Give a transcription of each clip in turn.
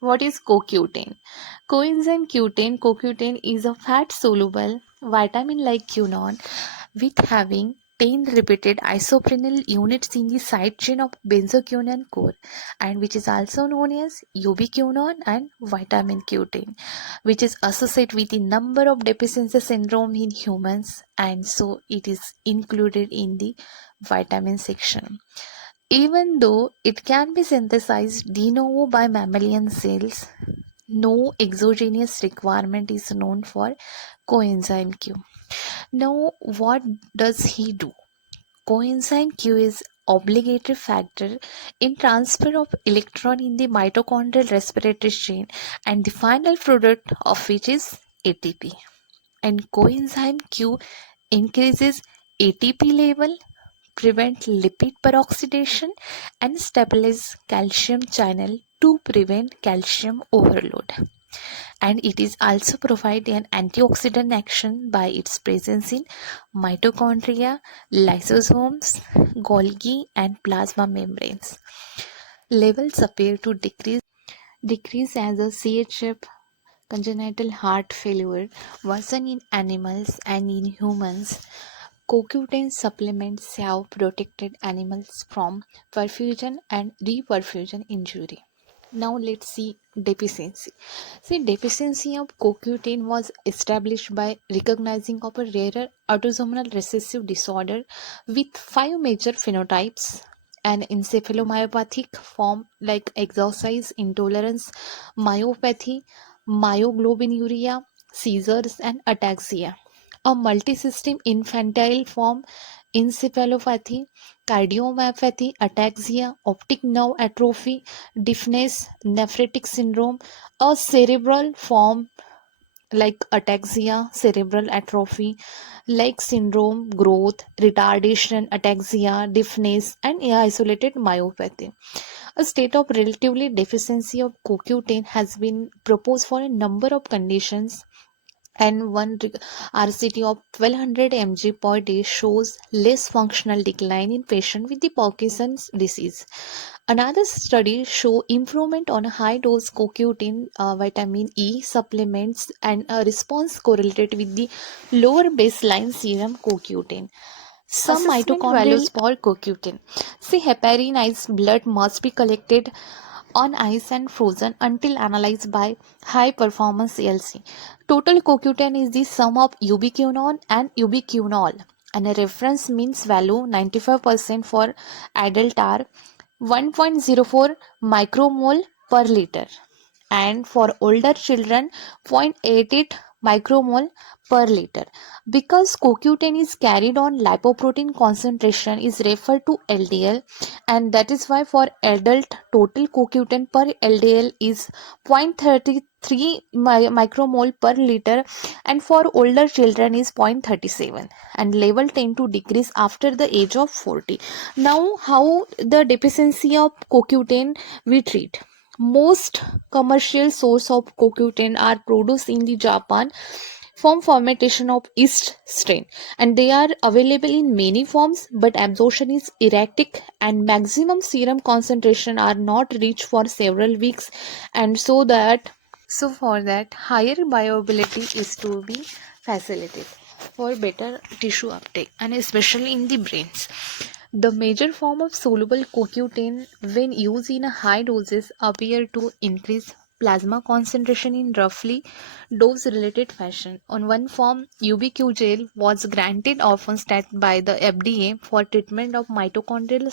What is CoQ10? Coenzyme Q10, CoQ10 is a fat-soluble vitamin like quinone with having 10 repeated isoprenyl units in the side chain of benzoquinone core, and which is also known as ubiquinone and vitamin Q10, which is associated with a number of deficiency syndrome in humans, and so it is included in the vitamin section. Even though it can be synthesized de novo by mammalian cells, no exogenous requirement is known for coenzyme Q. Now, what does he do? Coenzyme Q is obligatory factor in transfer of electron in the mitochondrial respiratory chain, and the final product of which is ATP. And coenzyme Q increases ATP level, prevent lipid peroxidation, and stabilize calcium channel to prevent calcium overload. And it is also provide an antioxidant action by its presence in mitochondria, lysosomes, Golgi, and plasma membranes. Levels appear to decrease as a CHF congenital heart failure worsen in animals, and in humans CoQ10 supplements have protected animals from perfusion and reperfusion injury. Now let's see deficiency. See, deficiency of CoQ10 was established by recognizing of a rarer autosomal recessive disorder with 5 major phenotypes: an encephalomyopathic form like exercise intolerance, myopathy, myoglobinuria, seizures, and ataxia; a multisystem infantile form, encephalopathy, cardiomyopathy, ataxia, optic nerve atrophy, deafness, nephrotic syndrome; a cerebral form like ataxia, cerebral atrophy, like syndrome, growth, retardation, ataxia, deafness, and isolated myopathy. A state of relatively deficiency of CoQ10 has been proposed for a number of conditions, and one RCT of 1200 mg per day shows less functional decline in patient with the Parkinson's disease. Another study show improvement on high dose CoQ10 vitamin E supplements, and a response correlated with the lower baseline serum CoQ10. Some Assessment mitochondrial values for CoQ10. See, heparinized blood must be collected on ice and frozen until analyzed by high performance ELC. Total CoQ10 is the sum of ubiquinone and ubiquinol, and a reference means value 95% for adult are 1.04 micromole per liter, and for older children 0.88 micromole per liter. Because CoQ10 is carried on, lipoprotein concentration is referred to LDL, and that is why for adult total CoQ10 per LDL is 0.33 micromole per liter, and for older children is 0.37, and level tend to decrease after the age of 40. Now, how the deficiency of CoQ10 we treat? Most commercial source of CoQ10 are produced in the Japan from fermentation of yeast strain, and they are available in many forms, but absorption is erratic and maximum serum concentration are not reached for several weeks, and so for that higher bioavailability is to be facilitated for better tissue uptake, and especially in the brains. The major form of soluble CoQ10 when used in a high doses appear to increase plasma concentration in roughly dose related fashion. On one form, UBQ gel was granted orphan status by the FDA for treatment of mitochondrial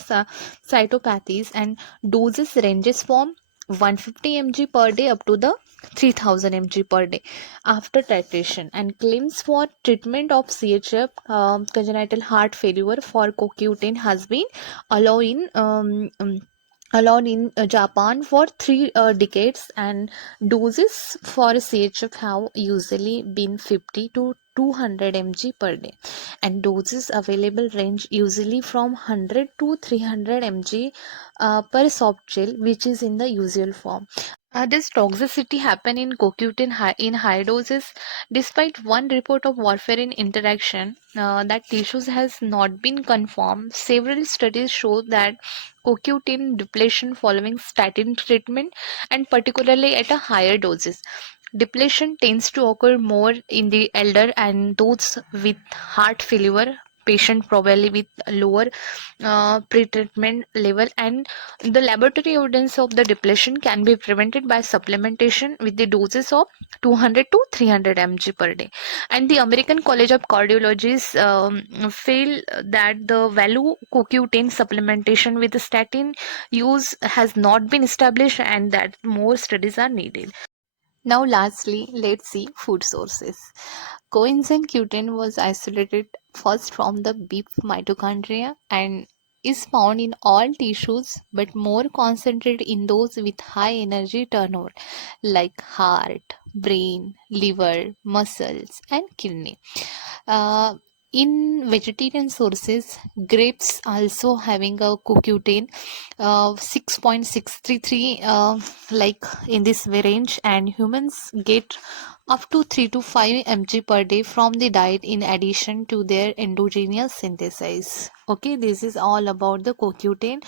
cytopathies, and doses ranges from 150 mg per day up to the 3000 mg per day after titration, and claims for treatment of CHF congenital heart failure for CoQ10 has been allowed in Japan for 3 decades, and doses for CHF have usually been 50 to 200 mg per day, and doses available range usually from 100 to 300 mg per soft gel, which is in the usual form. Does toxicity happen in CoQ10 in high doses? Despite one report of warfarin interaction, that tissues has not been confirmed. Several studies show that CoQ10 depletion following statin treatment, and particularly at a higher doses. Depletion tends to occur more in the elder and those with heart failure patient, probably with lower pretreatment level, and the laboratory evidence of the depletion can be prevented by supplementation with the doses of 200 to 300 mg per day. And the American College of Cardiologists feel that the value CoQ10 supplementation with statin use has not been established and that more studies are needed. Now, lastly, let's see food sources. Coenzyme Q10 was isolated first from the beef mitochondria and is found in all tissues but more concentrated in those with high energy turnover like heart, brain, liver, muscles, and kidney. Uh, in vegetarian sources, grapes also having a CoQ10 6.633 like in this range, and humans get up to 3 to 5 mg per day from the diet in addition to their endogenous synthesis. Okay, this is all about the CoQ10.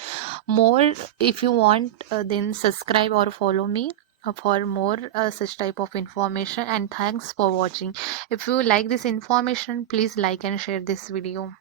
More, if you want, then subscribe or follow me for more such type of information, and thanks for watching. If you like this information, please like and share this video.